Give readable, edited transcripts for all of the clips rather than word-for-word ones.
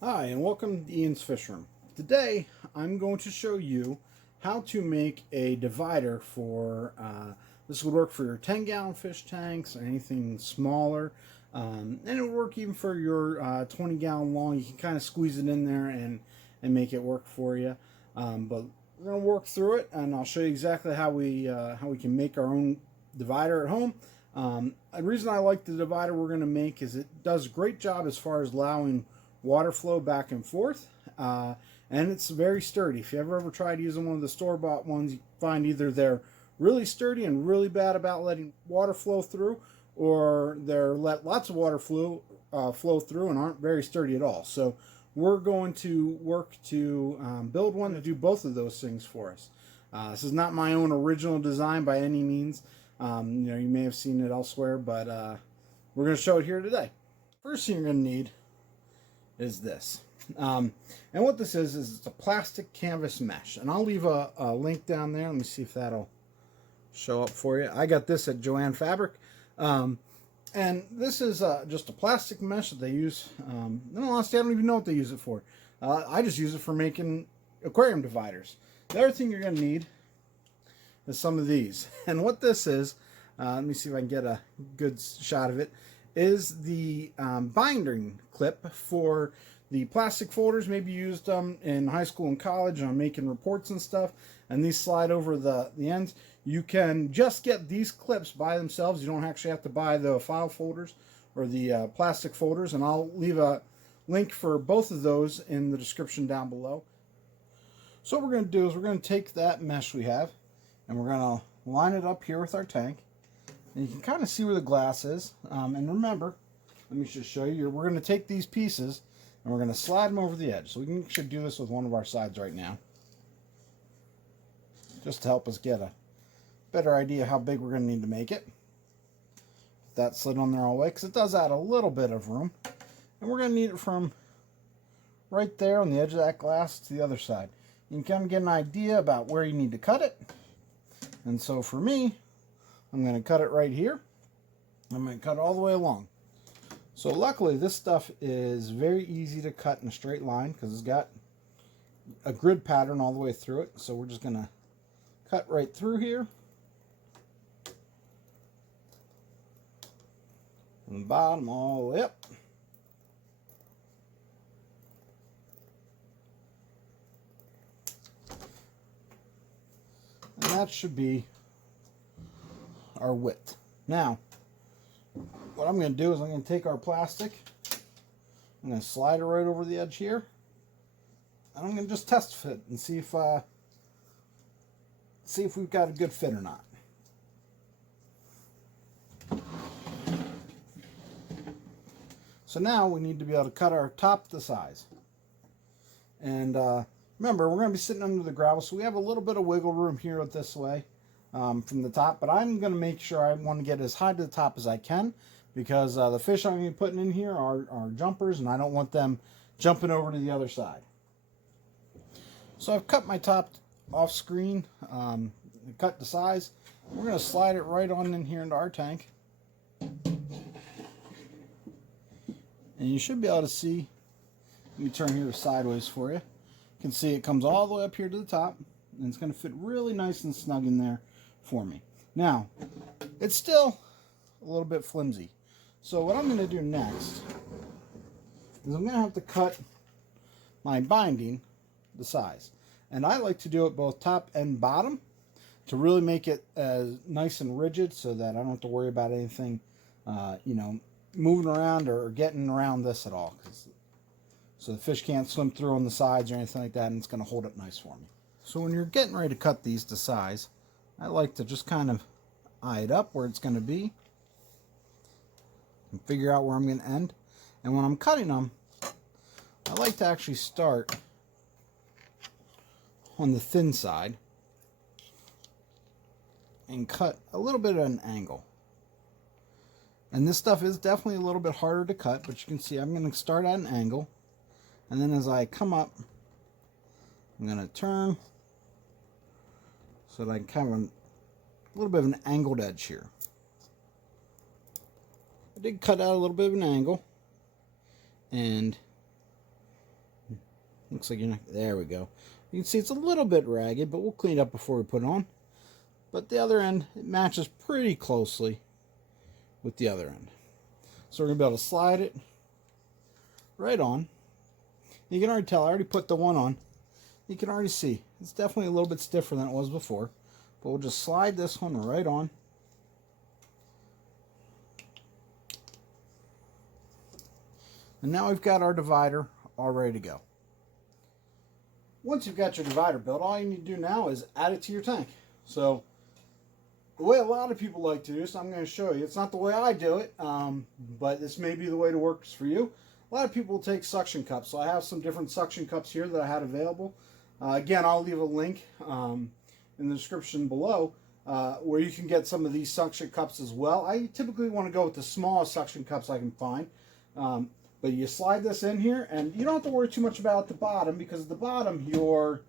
Hi, and welcome to Ian's Fish Room. Today, I'm going to show you how to make a divider for, this would work for your 10-gallon fish tanks, or anything smaller, and it would work even for your 20-gallon long. You can kind of squeeze it in there and make it work for you. But we're going to work through it, and I'll show you exactly how we can make our own divider at home. The reason I like the divider we're going to make is it does a great job as far as allowing water flow back and forth, and it's very sturdy. If you ever tried using one of the store-bought ones, you find either they're really sturdy and really bad about letting water flow through, or they're let lots of water flow through and aren't very sturdy at all. So we're going to work to build one to do both of those things for us. This is not my own original design by any means. You may have seen it elsewhere, but we're going to show it here today. First thing you're going to need is this. And what this is it's a plastic canvas mesh. And I'll leave a link down there. Let me see if that'll show up for you. I got this at Joann Fabric. And this is just a plastic mesh that they use. Honestly, I don't even know what they use it for. I just use it for making aquarium dividers. The other thing you're going to need is some of these. And what this is, let me see if I can get a good shot of it, is the binding clip for the plastic folders, maybe used in high school and college on making reports and stuff, and these slide over the ends. You can just get these clips by themselves. You don't actually have to buy the file folders or the plastic folders, and I'll leave a link for both of those in the description down below. So what we're going to do is we're going to take that mesh we have, and we're going to line it up here with our tank. And you can kind of see where the glass is. And remember, let me just show you, we're going to take these pieces and we're going to slide them over the edge. So we can actually do this with one of our sides right now, just to help us get a better idea how big we're going to need to make it. That slid on there all the way, because it does add a little bit of room. And we're going to need it from right there on the edge of that glass to the other side. You can kind of get an idea about where you need to cut it. And so for me, I'm going to cut it right here. I'm going to cut it all the way along. So luckily this stuff is very easy to cut in a straight line because it's got a grid pattern all the way through it. So we're just going to cut right through here. From the bottom all the way up. And that should be our width. Now, what I'm going to do is I'm going to take our plastic, I'm going to slide it right over the edge here, and I'm going to just test fit and see if we've got a good fit or not. So now we need to be able to cut our top to size. And remember, we're going to be sitting under the gravel, so we have a little bit of wiggle room here this way. From the top, but I'm going to make sure I want to get as high to the top as I can, because the fish I'm going to be putting in here are jumpers, and I don't want them jumping over to the other side. So I've cut my top off screen, cut the size. We're going to slide it right on in here into our tank. And you should be able to see, let me turn here sideways for you. You can see it comes all the way up here to the top, and it's going to fit really nice and snug in there for me. Now, it's still a little bit flimsy. So what I'm going to do next is I'm going to have to cut my binding the size. And I like to do it both top and bottom to really make it as nice and rigid so that I don't have to worry about anything, moving around or getting around this at all. So the fish can't swim through on the sides or anything like that, and it's going to hold up nice for me. So when you're getting ready to cut these to size, I like to just kind of eye it up where it's going to be and figure out where I'm going to end. And when I'm cutting them, I like to actually start on the thin side and cut a little bit at an angle. And this stuff is definitely a little bit harder to cut, but you can see I'm going to start at an angle, and then as I come up, I'm going to turn so that I can have a little bit of an angled edge here. I did cut out a little bit of an angle, and Looks like you're not, there we go. You can see it's a little bit ragged, but we'll clean it up before we put it on. But the other end, it matches pretty closely with the other end. So we're going to be able to slide it right on. You can already tell, I already put the one on. You can already see, it's definitely a little bit stiffer than it was before. But we'll just slide this one right on. And now we've got our divider all ready to go. Once you've got your divider built, all you need to do now is add it to your tank. So the way a lot of people like to do this, I'm going to show you. It's not the way I do it, but this may be the way that works for you. A lot of people take suction cups. So I have some different suction cups here that I had available. Again, I'll leave a link in the description below where you can get some of these suction cups as well. I typically want to go with the smallest suction cups I can find. But you slide this in here, and you don't have to worry too much about the bottom, because at the bottom your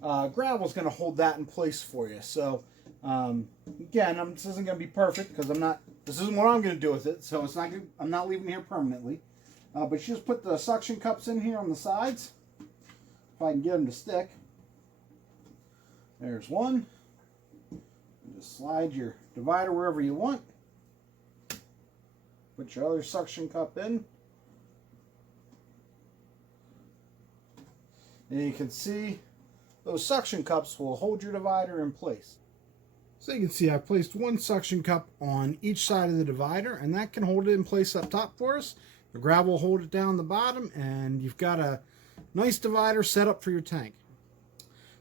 gravel is going to hold that in place for you. So again, this isn't going to be perfect because this isn't what I'm going to do with it. So I'm not leaving it here permanently. But you just put the suction cups in here on the sides, if I can get them to stick. There's one. Just slide your divider wherever you want. Put your other suction cup in. And you can see those suction cups will hold your divider in place. So you can see I've placed one suction cup on each side of the divider, and that can hold it in place up top for us. The gravel will hold it down the bottom, and you've got a nice divider set up for your tank.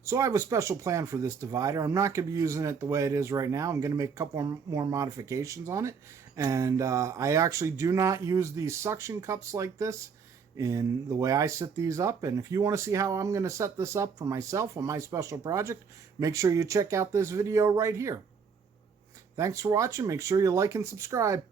So I have a special plan for this divider. I'm not going to be using it the way it is right now. I'm going to make a couple more modifications on it. And I actually do not use these suction cups like this in the way I set these up. And if you want to see how I'm going to set this up for myself on my special project, make sure you check out this video right here. Thanks for watching. Make sure you like and subscribe.